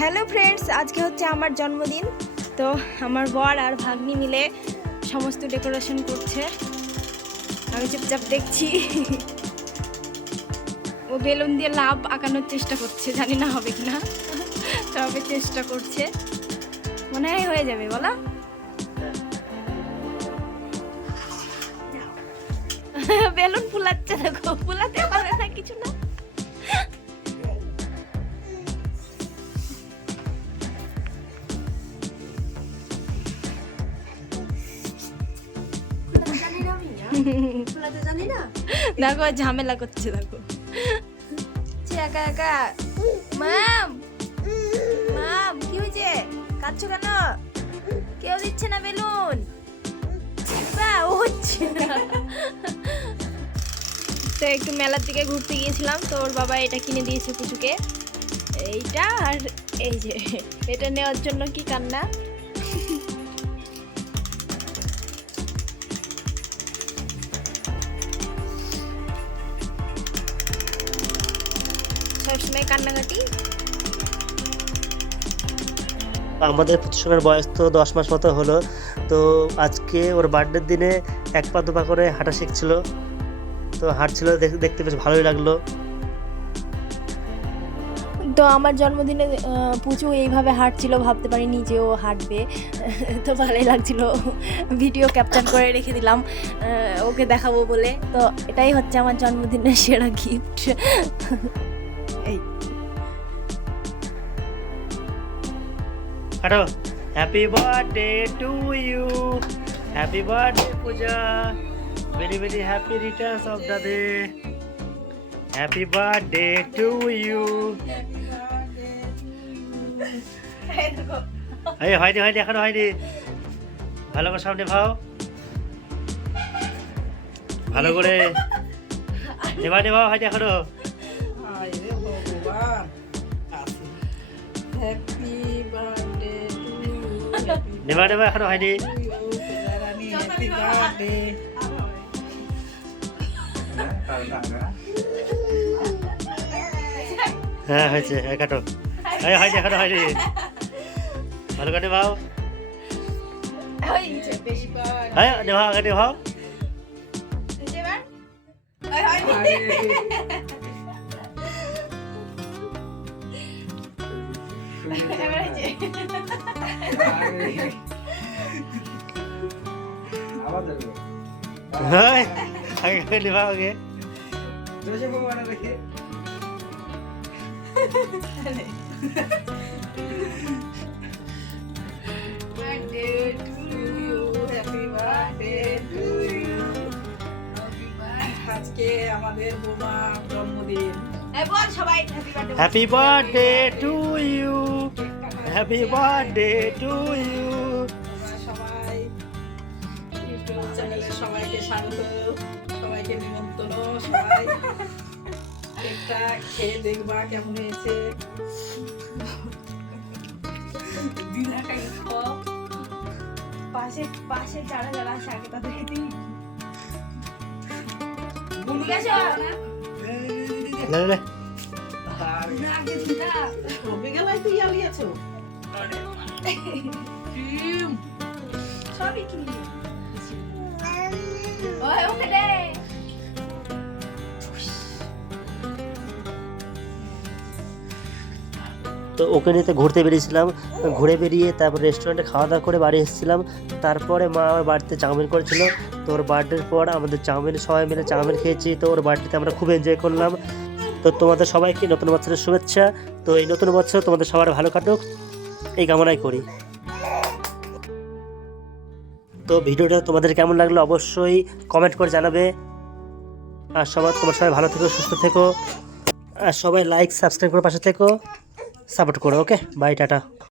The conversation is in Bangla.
হ্যালো ফ্রেন্ডস, আজকে হচ্ছে আমার জন্মদিন। তো আমার বর আর ভাগ্নি মিলে সমস্ত ডেকোরেশন করছে। আমি চুপচাপ দেখছি। ও বেলুন দিয়ে লাভ আঁকানোর চেষ্টা করছে, জানি না হবে কি না তবে চেষ্টা করছে। মনে হয় হয়ে যাবে, বলা। বেলুন ফুলাচ্ছে দেখো, ফুলাতে পারে জানি না। দেখো, ঝামেলা করছে, দেখো। একা একা। মাম মাম, কি হয়েছে? কাঁদছো কেন? কেউ দিচ্ছে না বেলুন। ও হচ্ছে না। তো একটু মেলার দিকে ঘুরতে গিয়েছিলাম, তো ওর বাবা এটা কিনে দিয়েছে পুচুকে এইটা আর এই যে, এটা নেওয়ার জন্য কি কান্না? কান্নাকাটি? আমাদের পুতুসোনার বয়স তো দশ মাস মতো হলো তো আজকে ওর বার্থডের দিনে এক পা দুপা করে হাঁটা শিখছিল। তো হাঁটছিল দেখতে বেশ ভালোই লাগল। তো আমার জন্মদিনে পুচু এইভাবে হাঁটছিল ভাবতে পারি নিজেও হাঁটবে। তো ভালোই লাগছিল। ভিডিও ক্যাপচার করে রেখে দিলাম ওকে দেখাবো বলে। তো এটাই হচ্ছে আমার জন্মদিনের সেরা গিফট এই হাঁটো happy birthday to you happy birthday Puja very very happy returns of the day happy birthday to you এই হয়নি হয়নি, এখনও হয়নি। ভালো করে সামনে ভাও। ভালো করে। নেবা নেবা হয়নি এখনও। হ্যাপি বার্থডে টু ইউ নেবা নেবা এখনও হয়নি হ্যাপি বার্থডে হ্যাঁ হয়েছে হ্যাঁ কাটো। এই হয়নি এখনও হয়নি ভালো করে ভাও। হ্যাঁ নেভাও আগে নেভাও হ্যাঁ আগে আগে নেভাও আগে আজকে আমাদের বোমা জন্মদিন happy birthday to you happy birthday to you সবাই ইউটিউব চ্যানেলে সবাইকে স্বাগত। সবাইকে নিমন্ত্রণ। সবাই কেকটা খেয়ে দেখবা কেমন হয়েছে। দিদাটাই খাও পাশে পাশে যারা যারা আছে আগে তাদেরকে দিই ঠিক আছে না না কবে গেলাই তুই আলিয়াছো তো ওকে নিয়ে ঘুরতে বেরিয়েছিলাম। ঘুরে বেরিয়ে তারপর রেস্টুরেন্টে খাওয়া দাওয়া করে বাড়ি এসেছিলাম। তারপরে মা আমার বাড়িতে চাউমিন করেছিল। তো ওর বার্থডের পর আমাদের চাউমিন, সবাই মিলে চাউমিন খেয়েছি। তো ওর বার্থডেতে আমরা খুব এনজয় করলাম। তো তোমাদের সবাইকে নতুন বছরের শুভেচ্ছা। তো এই নতুন বছর তোমাদের সবার ভালো কাটুক। এই কামনাই করি। তো ভিডিওটা তোমাদের কেমন লাগল অবশ্যই কমেন্ট করে জানাবে। আর সবার তোমার সবাই ভালো থেকো, সুস্থ থেকো। আর সবাই লাইক সাবস্ক্রাইব করে পাশে থেকো। সাপোর্ট করো ওকে বাই টাটা।